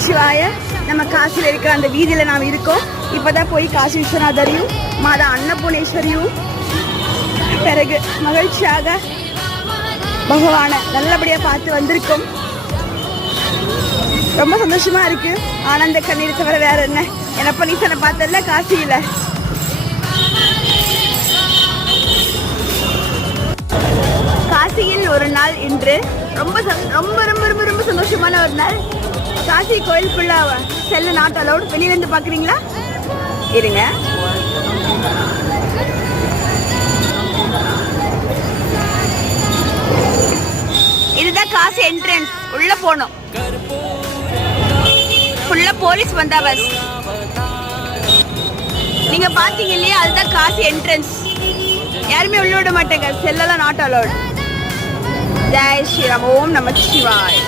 நமச்சிவாய. நம்ம காசியில் இருக்கிற அந்த வீதியில் நாம் இருக்கோம். இப்போதான் போய் காசி விஸ்வநாதரையும் மாதா அன்னபூர்ணேஸ்வரியும் பிறகு மகிழ்ச்சியாக பகவானை நல்லபடியாக பார்த்து வந்திருக்கோம். ரொம்ப சந்தோஷமா இருக்கு. ஆனந்த கண்ணீர் தவிர வேற என்ன. என்னப்ப நீசனை பார்த்தல காசியில. காசியில் ஒரு நாள் இன்று ரொம்ப ரொம்ப ரொம்ப ரொம்ப ரொம்ப சந்தோஷமான ஒரு நாள். காசி கோயிலுக்குள்ள செல்ல நாட் அலோட். வெளியில இருந்து பாக்குறீங்களா? இருங்க. இதுதான் காசி என்ட்ரன்ஸ். உள்ள போனோம். ஃபுல்லா போலீஸ் பந்தாபஸ்த். நீங்க பாத்தீங்க இல்லையா, அதுதான் காசி என்ட்ரன்ஸ். யாருமே உள்ள விட மாட்டேங்க. செல்லலாம் not allowed. Jai Shriram. Om Namashivay.